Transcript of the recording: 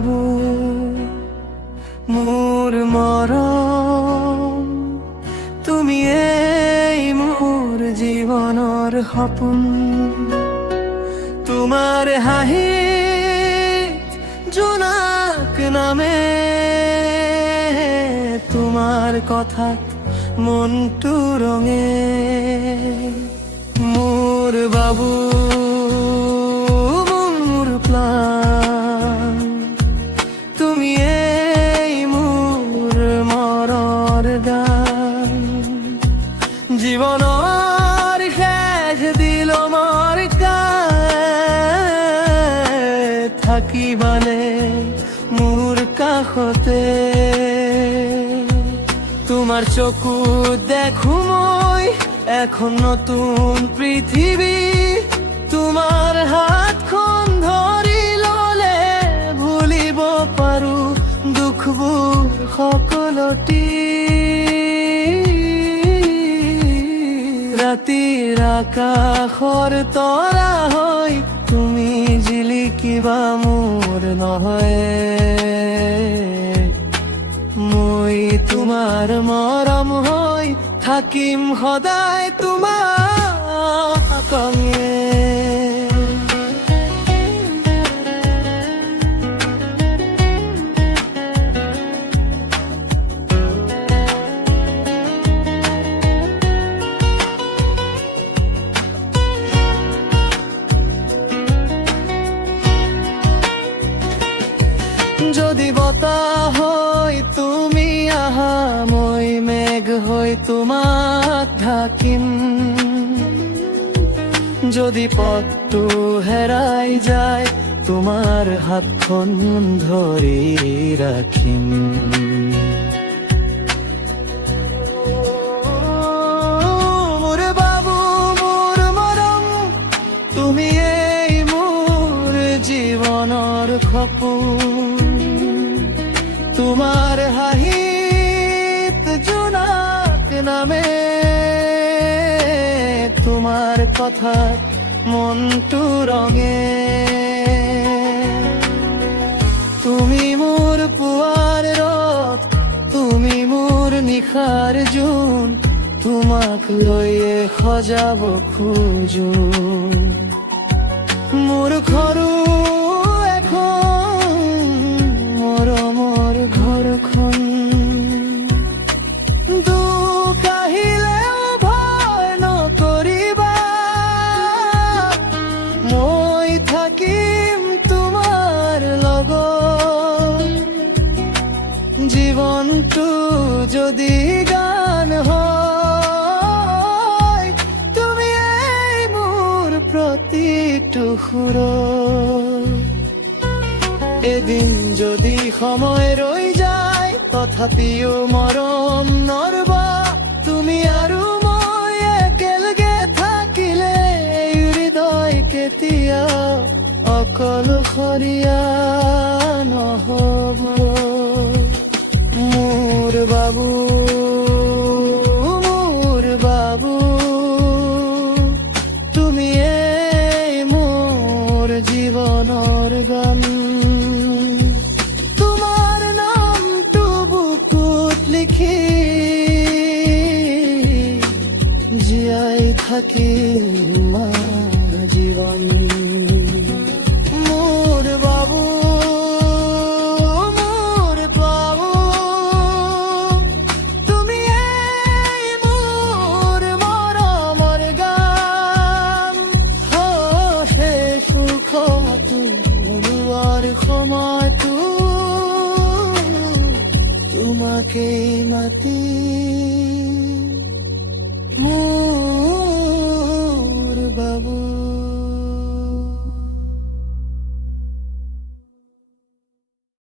বাবু মোর মৰম, তুমি এই মোর জীৱনৰ সপোন। তোমাৰ হাঁহিত জোনাক নামে, তোমাৰ কথাত মনটো ৰঙে। মোৰ বাবু মোৰ প্ৰাণ, তুমি এই মোৰ মৰৰ গান। জীৱনৰ শেষ দিল মোৰ থাকিবানে মোৰ কাষতে। তোমাৰ চকু দেখো মই এখন নতুন পৃথিৱী। তোমাৰ হাতখন ধৰি ললে ভুলিব পাৰো দুখবোৰ সকলোটি। ৰাতিৰ আকাশৰ তৰা হৈ তুমি জিলিকিবা মোৰ নহয়। মই তোমাৰ মৰম হৈ থাকিম সদায় তোমাৰ কঙে। যদি বতাহ হৈ তুমি আহা, মই মেঘ হৈ তোমাক ঢাকিম। যদি পথটো হেৰাই যায় তোমাৰ হাতখন ধৰি ৰাখিম। মোৰ বাবু মোৰ মৰম, তুমি এই মোৰ জীৱনৰ সপোন। তোমাৰ হাঁহিত জোনাক নামে, তোমাৰ কথাত মনটো ৰঙে। তুমি মোৰ পুৱাৰ ৰথ, তুমি মোৰ নিশাৰ জোন। তোমাক লৈয়ে সজাব খোজো মোৰ ঘৰো ঘৰখন। দুখ আহিলেও ভয় নকৰিবা, মই থাকিম তোমাৰ লগত। জীৱনটো যদি গান হয়, তুমি এই মোৰ প্ৰতিটো সুৰত। এদিন যদি সময় ৰৈ যায় তথাপিও মৰম নৰবা। তুমি আৰু মই একেলগে থাকিলে এই হৃদয় কেতিয়াও অকলশৰীয়া নহব। মোৰ বাবু মোৰ বাবু, তুমি এই মোৰ জীৱনৰ গান। জীয়াই থাকিম জীৱন। মোৰ বাবু মোৰ বাবু, তুমি এই মোৰ মৰমৰ গান। সেই সুখটো ওলোৱাৰ সময়তো তোমাকেই মাতি মোৰ